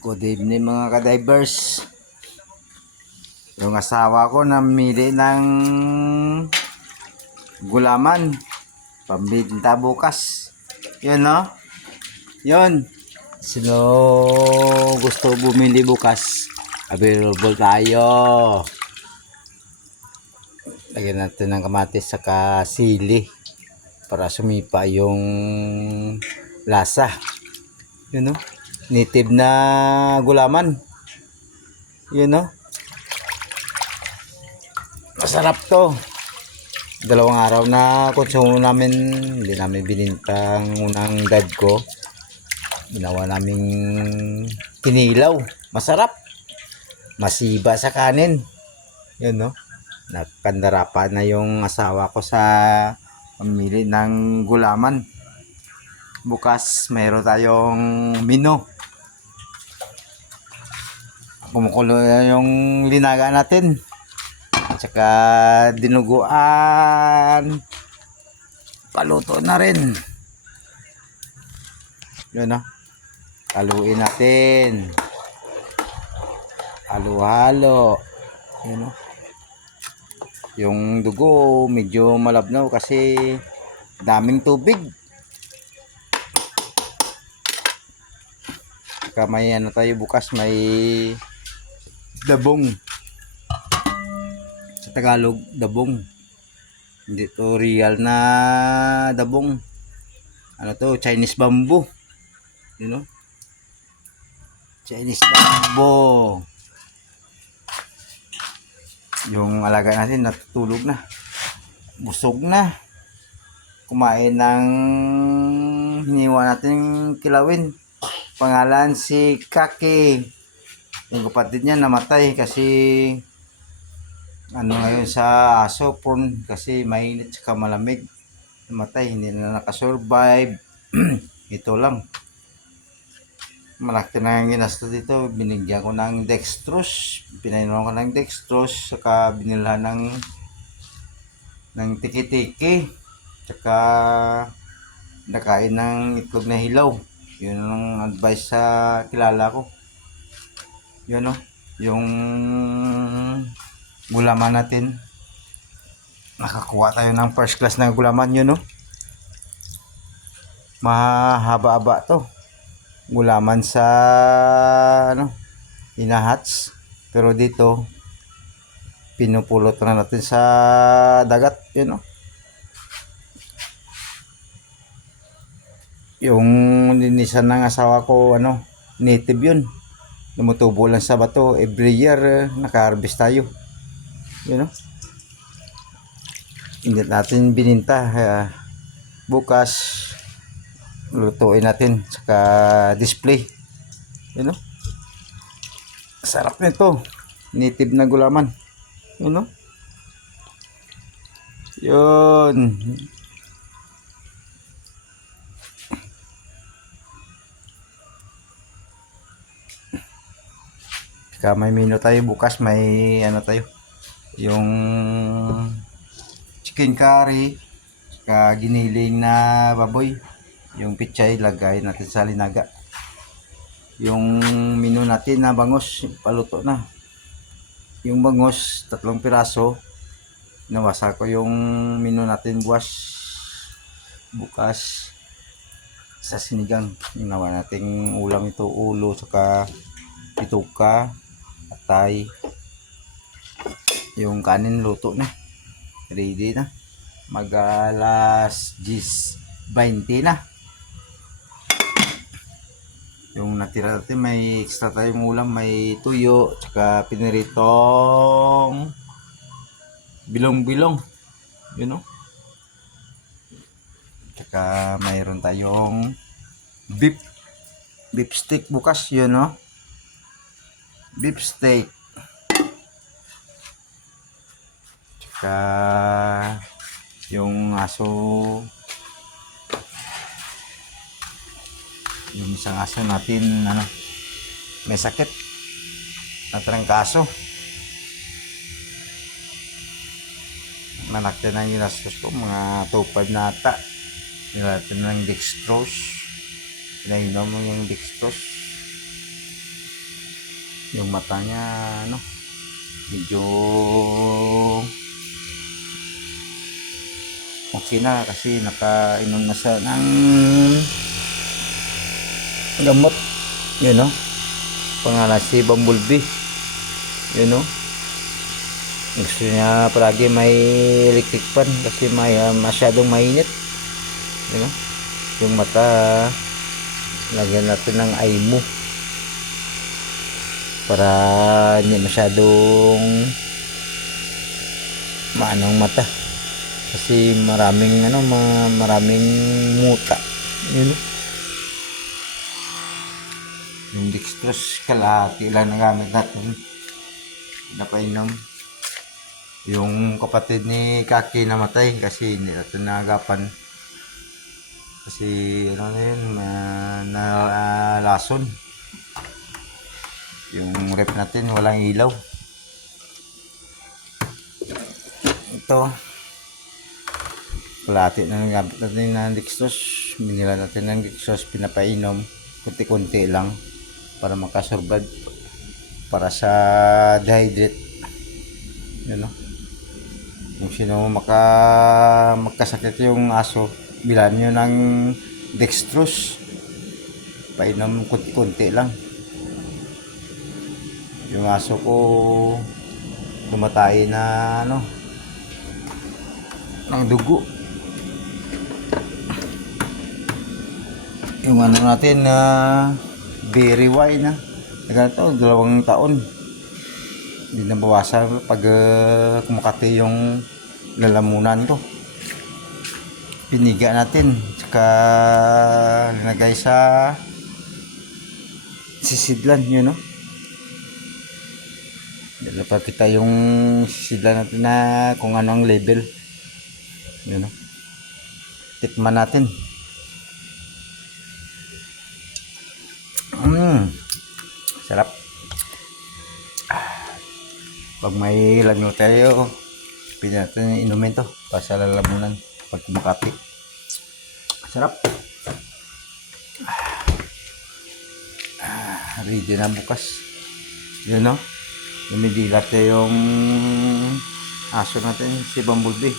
Good evening mga ka-divers. Yung asawa ko namili ng gulaman pambinta bukas. Yun no? Yun. Sino gusto bumili bukas? Available tayo. Lagyan natin ng kamatis saka sili para sumipa yung lasa. Yun no? Native na gulaman. Yun no? Masarap to. 2 araw na konsumo namin. Hindi namin binintang unang dive ko. Ginawa namin kinilaw. Masarap. Masiba sa kanin. Yun no? Nakandarapan na yung asawa ko sa pamili ng gulaman. Bukas mayroon tayong menu. Kumukulo na yung linaga natin. Tsaka dinuguan. Paluto na rin. Yun no? Haluin natin. Halo-halo. Yun no? Yung dugo medyo malabnaw kasi daming tubig. Tsaka may ano tayo bukas, may dabong. Sa Tagalog, dabong. Hindi to real na dabong. Ano to? Chinese bamboo. You know? Chinese bamboo. Yung alaga natin natutulog na. Busog na. Kumain ng hiniwa natin kilawin. Pangalan si Kaki. Yung kapatid niya namatay kasi ano ngayon sa aso porn kasi mainit saka malamig. Namatay, hindi na nakasurvive. Ito lang. Malaki na yung ginasto dito. Binigyan ko ng dextrose. Pinainom ko ng dextrose saka binilhan ng tiki-tiki. Saka nakain ng itlog na hilaw. Yun ang advice sa kilala ko. Yun no? Yung gulaman natin. Nakakuha tayo ng first class na gulaman yun no? Mahaba-haba to. Gulaman sa ano? Hinahats. Pero dito pinupulot na natin sa dagat yun no? Yung linisan ng asawa ko ano? Native yun. Tumutubo lang sa bato. Every year naka-harvest tayo. You know? Hindi natin bininta. Bukas lutuin natin. Saka display. You know? Sarap nito. Native na gulaman. You know? Yun. Saka may menu tayo bukas, may ano tayo, yung chicken curry, saka giniling na baboy, yung pichay lagay natin sa linaga. Yung menu natin na bangos, paluto na. Yung bangos, 3 piraso. Nawasa ko yung menu natin bukas sa sinigang. Ginawa nating ulam ito, ulo, saka pituka, atay. Yung kanin luto na, ready na. Mag-alas 10:20 na. Yung natira natin, may extra tayong ulam, may tuyo, tsaka piniritong bilong-bilong, you know. Tsaka mayroon tayong beef steak bukas, yun no. Beef steak. Tsaka yung aso, yung isang aso natin ano, may sakit na trangkaso. Malaki na yung ginastos ko, mga 2.5 na ata. Nilatan ng dextrose. Pinainom mo yung dextrose. Yung mata niya, ano, medyo okay na kasi nakainom na siya ng gamot. Yun know, pangalan si Bumblebee. Yun know, gusto niya palagi may electric fan kasi may masyadong mainit. Yun know, yung mata lagyan natin ng IMO para hindi masyadong maanong mata kasi maraming maraming muta. Yun know, yung dextrose kalahati lang nagamit natin, napainom. Yung kapatid ni Kaki namatay kasi hindi natin naagapan kasi ano na yun, lason. Yung rep natin walang ilaw. Ito kalahati na nagamit natin ng dextrose, binila natin ng dextrose, pinapainom kunti-kunti lang para makasurvive, para sa dehydrate. Yun know, kung sino magkasakit yung aso, bilan nyo ng dextrose, painom kunti-kunti lang. Yung aso ko tumatay na ng dugo. Yung ano natin na berry wine na ganito, 2 taon hindi na bawasan pag kumakati yung lalamunan ko. Piniga natin saka linagay sa sisidlan, yun know. Dala pa kita yung sisidlan natin na kung ano ang label, yun know. Tikman natin. Sarap. Pag may lanyo tayo, pwede natin inumin to para sa lalamunan pag kumakati. Sarap. Ready na bukas. Yun know, lumidilat na yung aso natin, si Bumblebee.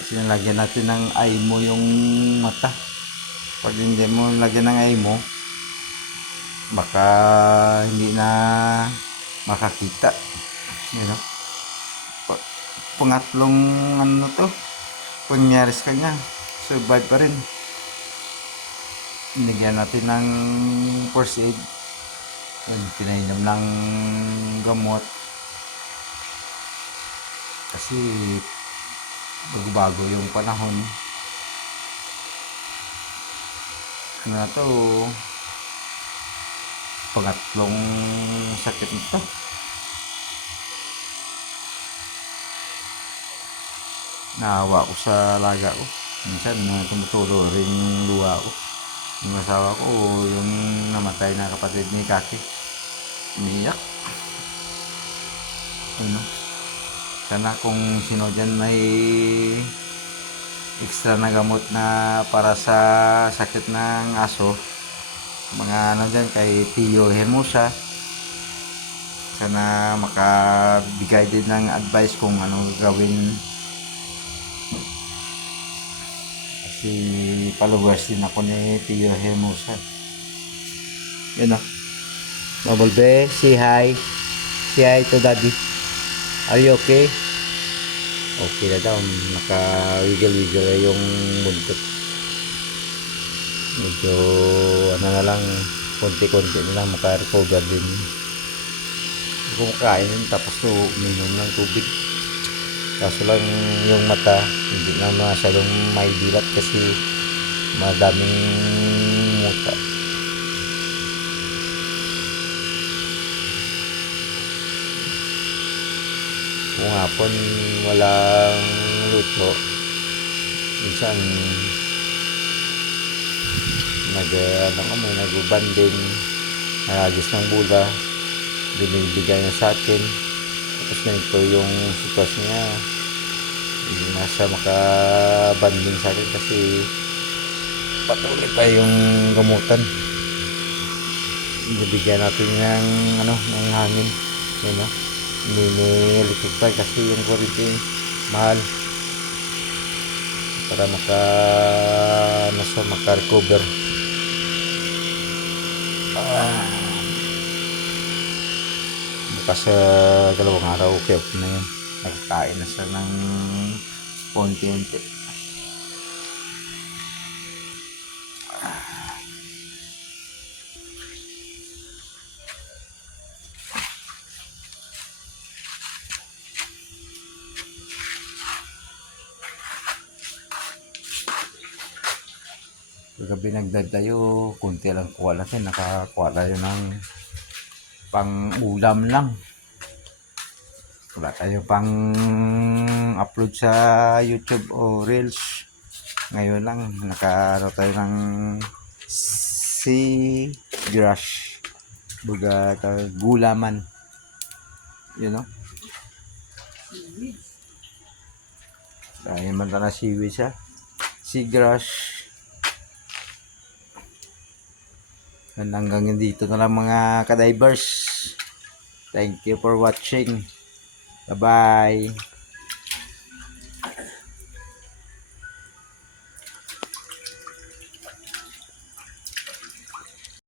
Kasi nalagyan natin ng IMO yung mata. Pag hindi mo lagyan ng IMO, baka hindi na makakita. You know, pangatlong ano to, panyaris kanya, survive pa rin. Binigyan natin ng first aid, pinainom ng gamot kasi bago-bago yung panahon. Ano na to, pangatlong sakit nito. Naawa ko sa alaga ko. Minsan tumutulo rin luha ko. Yung asawa ko, yung namatay na kapatid ni Kaki, umiyak. Ano? Sana kung sino dyan may extra na gamot na para sa sakit ng aso, mga dyan kay Tio Hermosa, sana makabigay din ng advice kung ano gawin. Kasi followers din ako ni Tio Hermosa. Yun know, Bumblebee, say hi. Say hi to daddy. Are you okay? Okay na daw, naka-wiggle-wiggle na yung buntot. Medyo ano na lang, konti-konti na lang maka-recover din. Kumakain tapos to uminom ng tubig. Kaso lang yung mata hindi na masyadong may dilat kasi madaming muta. Kung hapon walang luto, minsan nagbubanding, nagagis ng bula, binibigay niya sa akin. Tapos ganito yung sitwasyon niya, hindi na siya makabanding sa akin kasi patuloy pa yung gamutan. Bibigyan natin ng ano, ng hangin. Yan na. Hindi ni tayo kasi yung kuryente mahal. Para maka-recover. Bukas sa dalawang araw, okay na yun. Nagkakain na siya ng konti-unti. Kagabi nag-dive tayo, kunti lang kuha natin. Nakakuha tayo ng pang-ulam lang. Wala tayo pang upload sa YouTube o Reels. Ngayon lang, nakaano tayo ng sea grass. Baga gulaman. You know? Dahil man na seaweed siya. Sea grass. Hanggang dito na lang mga ka-divers. Thank you for watching. Bye-bye.